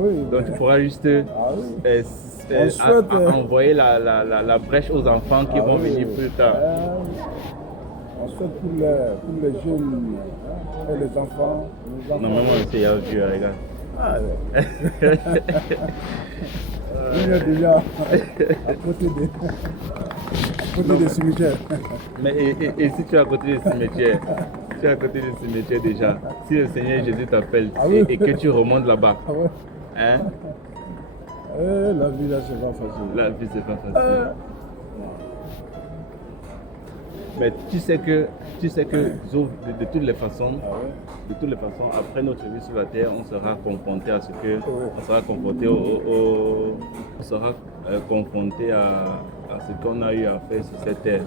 oui. Donc tu pourras juste souhaite, envoyer la brèche aux enfants qui vont venir plus tard. On souhaite pour les jeunes, et les enfants. Non, mais moi aussi, il y a vieux, regarde. Ah, ouais. Il est déjà à côté des cimetières. Mais et si tu es à côté des cimetières, tu es à côté des cimetières déjà, si le Seigneur Jésus t'appelle et que tu remontes là-bas, Ah ouais. hein? La vie là, c'est pas facile. La vie, c'est pas facile. Mais tu sais que de toutes les façons, après notre vie sur la terre, on sera confronté à ce que, on sera confronté on sera confronté à ce qu'on a eu à faire sur cette terre.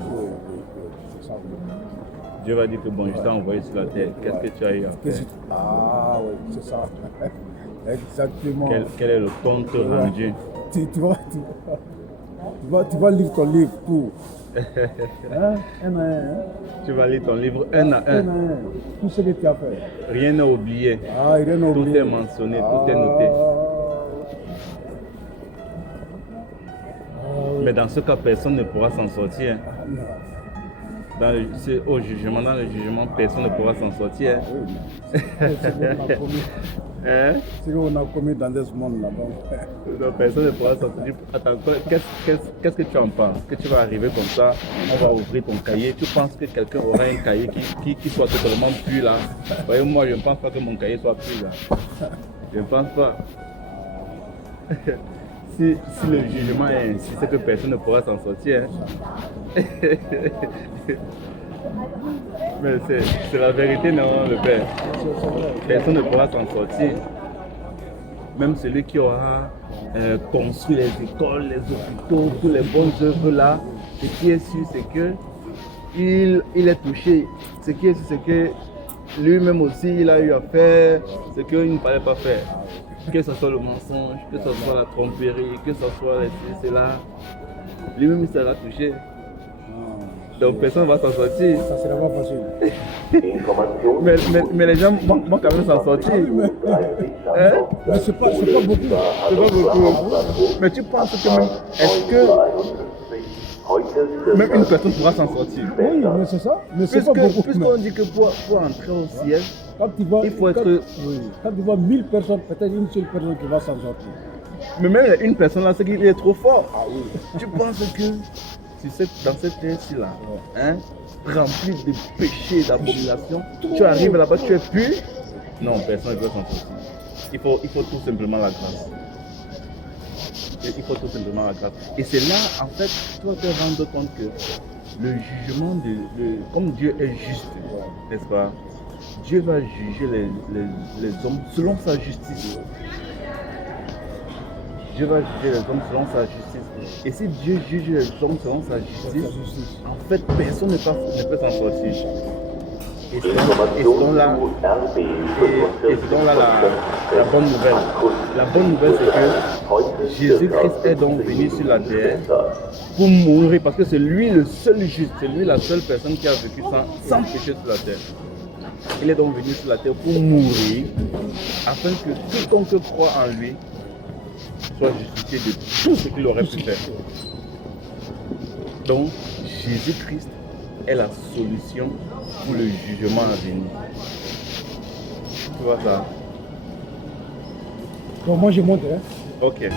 C'est ça. Dieu va dire que bon, je t'ai envoyé sur la terre, qu'est-ce que tu as eu à faire? Ah oui, c'est ça. Exactement. Quel est le compte rendu? Tu vas lire ton livre tout. Hein? Un à un. Tu vas lire ton livre un à un. Tout ce que tu as fait. Rien n'est oublié. Ah, rien n'est oublié. Tout est mentionné, tout est noté. Mais dans ce cas, personne ne pourra s'en sortir. Dans le jugement, personne ne pourra s'en sortir. C'est qu'on a commis dans ce monde là-bas. Donc personne ne pourra s'en sortir. Attends, qu'est-ce que tu en penses? Que tu vas arriver comme ça, on va ouvrir ton cahier. Tu penses que quelqu'un aura un cahier qui soit totalement pur là? Voyez, moi je ne pense pas que mon cahier soit pur là. Je ne pense pas. Si le jugement est ainsi, c'est que personne ne pourra s'en sortir. Mais c'est la vérité, non, le Père. Personne ne pourra s'en sortir. Même celui qui aura construit les écoles, les hôpitaux, toutes les bonnes œuvres là, ce qui est sûr, c'est que il est touché. Ce qui est sûr, c'est que lui-même aussi, il a eu à faire ce qu'il ne fallait pas faire. Que ce soit le mensonge, que ce soit la tromperie, que ce soit cela, lui-même il sera touché. Donc personne ne va s'en sortir. Ça sera pas facile. mais les gens vont quand même s'en sortir. Hein? Mais c'est pas beaucoup. C'est pas beaucoup. Mais tu penses que même, est-ce que même une personne pourra s'en sortir? Oui, mais c'est ça. Mais c'est pas beaucoup. Puisqu'on dit que pour entrer au ciel, il faut être... Quand tu vois 1000 personnes, peut-être une seule personne qui va s'en sortir. Mais même une personne là, c'est qu'il est trop fort. Ah oui. Tu penses que dans cette terre-ci là, hein, remplie de péchés, d'abomination, tu arrives là-bas, tu es pur? Non, personne ne peut s'en sortir. Il faut tout simplement la grâce. Il faut tout simplement la grâce. Et c'est là, en fait, tu vas te rendre compte que le jugement, comme Dieu est juste, n'est-ce pas? Dieu va juger les hommes selon sa justice. Dieu va juger les hommes selon sa justice. Et si Dieu juge les hommes selon sa justice, en fait, personne ne peut s'en sortir. Et c'est donc là la bonne nouvelle. La bonne nouvelle, c'est que Jésus-Christ est donc venu sur la terre pour mourir, parce que c'est lui le seul juste, c'est lui la seule personne qui a vécu sans péché sur la terre. Il est donc venu sur la terre pour mourir, afin que quiconque croit en lui soit justifié de tout ce qu'il aurait pu faire. Donc, Jésus-Christ est la solution pour le jugement à venir. Tu vois ça? Bon, moi je monte. Ok.